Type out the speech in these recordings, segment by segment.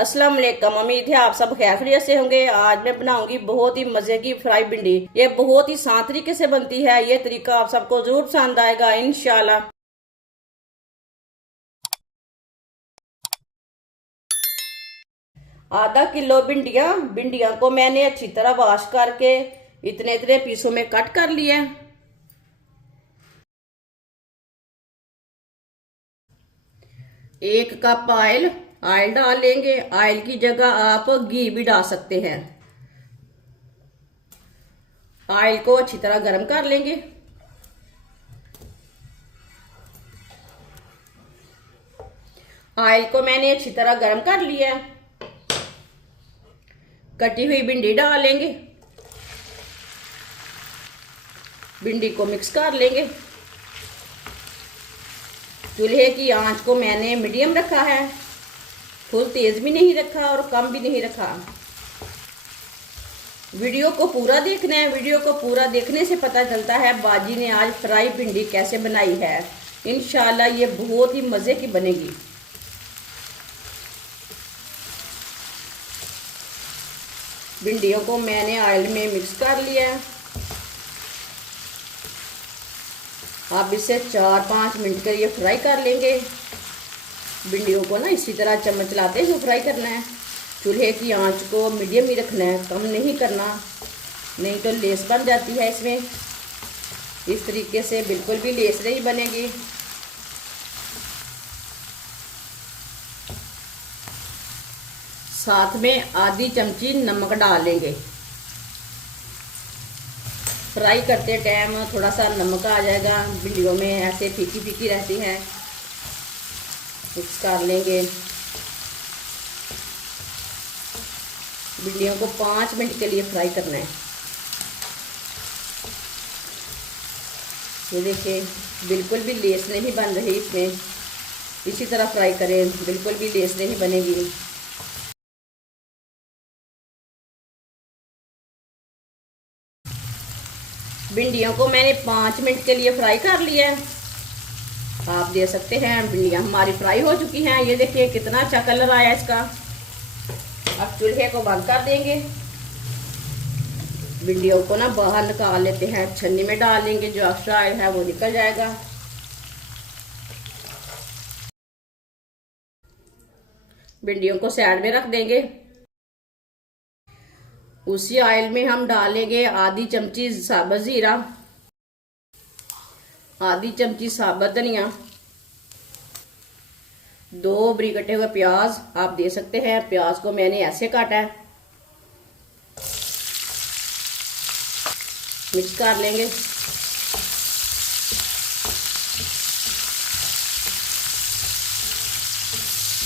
अस्सलाम वालेकुम। उम्मीद है आप सब खैरियत से होंगे। आज मैं बनाऊंगी बहुत ही मजे की फ्राई भिंडी। ये बहुत ही आसान तरीके से बनती है। ये तरीका आप सबको जरूर पसंद आएगा इंशाल्लाह। आधा किलो भिंडियां को मैंने अच्छी तरह वॉश करके इतने इतने पीसों में कट कर लिया। एक कप ऑयल डाल लेंगे। ऑयल की जगह आप घी भी डाल सकते हैं। ऑयल को अच्छी तरह गर्म कर लेंगे। ऑयल को मैंने अच्छी तरह गर्म कर लिया है। कटी हुई भिंडी डाल लेंगे। भिंडी को मिक्स कर लेंगे। चूल्हे की आंच को मैंने मीडियम रखा है। फुल तेज भी नहीं रखा और कम भी नहीं रखा। वीडियो को पूरा देखना है। वीडियो को पूरा देखने से पता चलता है बाजी ने आज फ्राई भिंडी कैसे बनाई है। इंशाल्लाह ये बहुत ही मज़े की बनेगी। भिंडियों को मैंने ऑयल में मिक्स कर लिया है। आप इसे 4-5 मिनट के लिए फ्राई कर लेंगे। भिंडियों को ना इसी तरह चम्मच चलाते हुए फ्राई करना है। चूल्हे की आंच को मीडियम ही रखना है, कम नहीं करना, नहीं तो लेस बन जाती है इसमें। इस तरीके से बिल्कुल भी लेस नहीं बनेगी। साथ में आधी चमची नमक डाल लेंगे। फ्राई करते टाइम थोड़ा सा नमक आ जाएगा, भिंडियों में ऐसे फीकी फीकी रहती है। मिक्स कर लेंगे। भिंडियों को 5 मिनट के लिए फ्राई करना है। ये देखिए बिल्कुल भी लेस नहीं बन रही इसमें। इसी तरह फ्राई करें, बिल्कुल भी लेस नहीं बनेगी। भिंडियों को मैंने 5 मिनट के लिए फ्राई कर लिया है। आप देख सकते हैं भिंडियां हमारी फ्राई हो चुकी हैं। ये देखिए कितना अच्छा कलर आया इसका। अब चूल्हे को बंद कर देंगे। भिंडियों को ना बाहर निकाल लेते हैं, छन्नी में डाल लेंगे। जो एक्स्ट्रा ऑयल है वो निकल जाएगा। भिंडियों को साइड में रख देंगे। उसी ऑयल में हम डालेंगे आधी चमची साबुत जीरा, आधी चमची साबुत धनिया, 2 बारीक कटे हुए प्याज। आप दे सकते हैं प्याज को मैंने ऐसे काटा है। मिक्स कर लेंगे।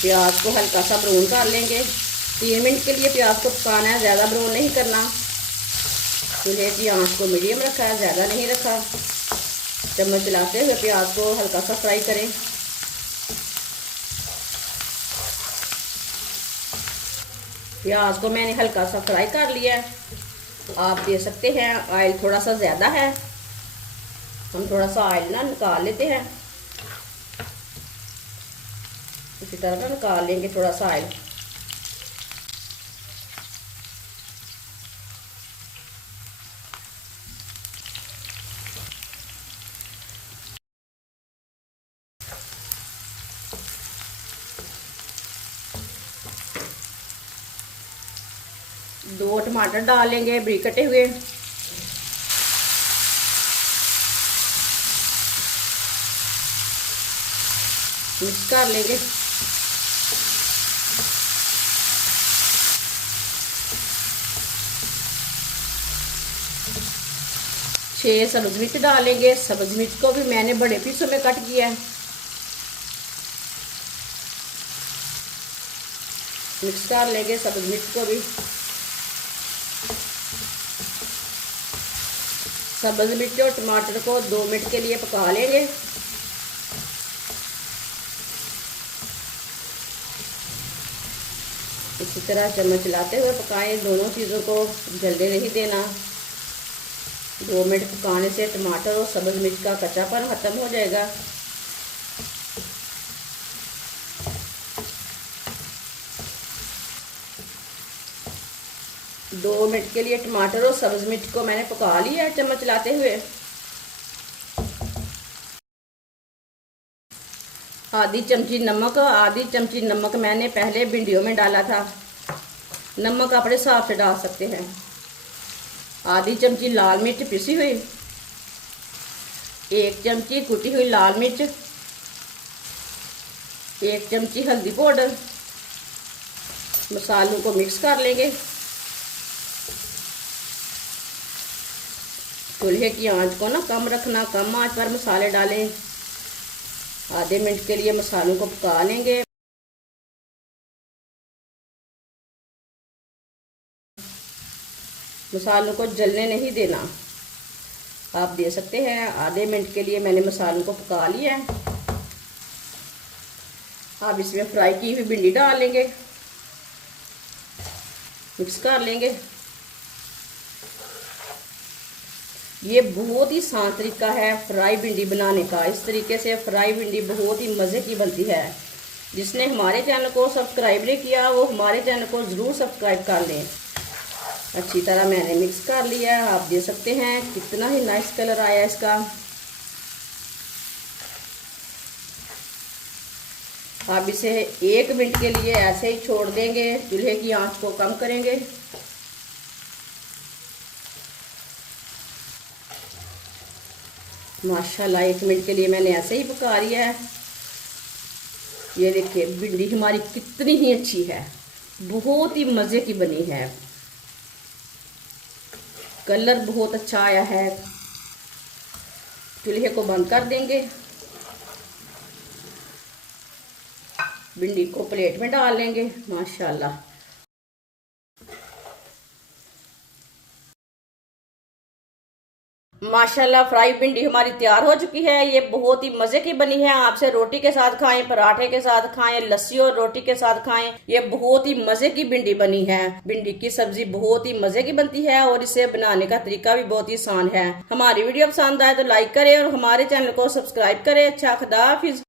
प्याज को हल्का सा ब्राउन कर लेंगे। 3 मिनट के लिए प्याज को पकाना है, ज़्यादा ब्राउन नहीं करना। चूल्हे की आंच को मीडियम रखा है, ज़्यादा नहीं रखा। चम्मच चलाते हुए प्याज को हल्का सा फ्राई करें। प्याज को मैंने हल्का सा फ्राई कर लिया है। आप दे सकते हैं ऑयल थोड़ा सा ज़्यादा है, हम थोड़ा सा ऑयल ना निकाल लेते हैं। इसी तरह ना निकाल लेंगे थोड़ा सा ऑयल। दो टमाटर डाल लेंगे बारीक कटे हुए। मिक्स कर लेंगे। 6 सब्ज मिर्च डालेंगे। सब्ज मिर्च को भी मैंने बड़े पीसों में कट किया है। मिक्स कर लेंगे सब्ज मिर्च को भी। सब्ज मिर्च और टमाटर को 2 मिनट के लिए पका लेंगे। इसी तरह चम्मच चलाते हुए पकाएं। दोनों चीज़ों को जलने नहीं देना। 2 मिनट पकाने से टमाटर और सब्ज मिर्च का कच्चापन खत्म हो जाएगा। 2 मिनट के लिए टमाटर और सब्ज मिर्च को मैंने पका लिया है चम्मच चलाते हुए। आधी चमची नमक मैंने पहले भिंडियों में डाला था। नमक अपने हिसाब से डाल सकते हैं। आधी चमची लाल मिर्च पिसी हुई, 1 चमची कुटी हुई लाल मिर्च, 1 चमची हल्दी पाउडर। मसालों को मिक्स कर लेंगे। चूल्हे की आंच को ना कम रखना, कम आंच पर मसाले डालें। आधे मिनट के लिए मसालों को पका लेंगे। मसालों को जलने नहीं देना। आप दे सकते हैं। आधे मिनट के लिए मैंने मसालों को पका लिया है। अब इसमें फ्राई की हुई भिंडी डाल लेंगे, मिक्स कर लेंगे। ये बहुत ही आसान तरीका है फ्राई भिंडी बनाने का। इस तरीके से फ्राई भिंडी बहुत ही मज़े की बनती है। जिसने हमारे चैनल को सब्सक्राइब नहीं किया वो हमारे चैनल को ज़रूर सब्सक्राइब कर लें। अच्छी तरह मैंने मिक्स कर लिया है। आप देख सकते हैं कितना ही नाइस कलर आया इसका। अब इसे 1 मिनट के लिए ऐसे ही छोड़ देंगे। चूल्हे की आंच को कम करेंगे। माशाल्लाह 1 मिनट के लिए मैंने ऐसे ही पका लिया है। ये देखिए भिंडी हमारी कितनी ही अच्छी है, बहुत ही मज़े की बनी है। कलर बहुत अच्छा आया है। चूल्हे को बंद कर देंगे। भिंडी को प्लेट में डाल लेंगे। माशाल्लाह माशाल्लाह फ्राई भिंडी हमारी तैयार हो चुकी है। ये बहुत ही मज़े की बनी है। आपसे रोटी के साथ खाएं, पराठे के साथ खाएं, लस्सी और रोटी के साथ खाएं। ये बहुत ही मज़े की भिंडी बनी है। भिंडी की सब्जी बहुत ही मज़े की बनती है और इसे बनाने का तरीका भी बहुत ही आसान है। हमारी वीडियो पसंद आए तो लाइक करें और हमारे चैनल को सब्सक्राइब करें। अच्छा, खुदा हाफिज।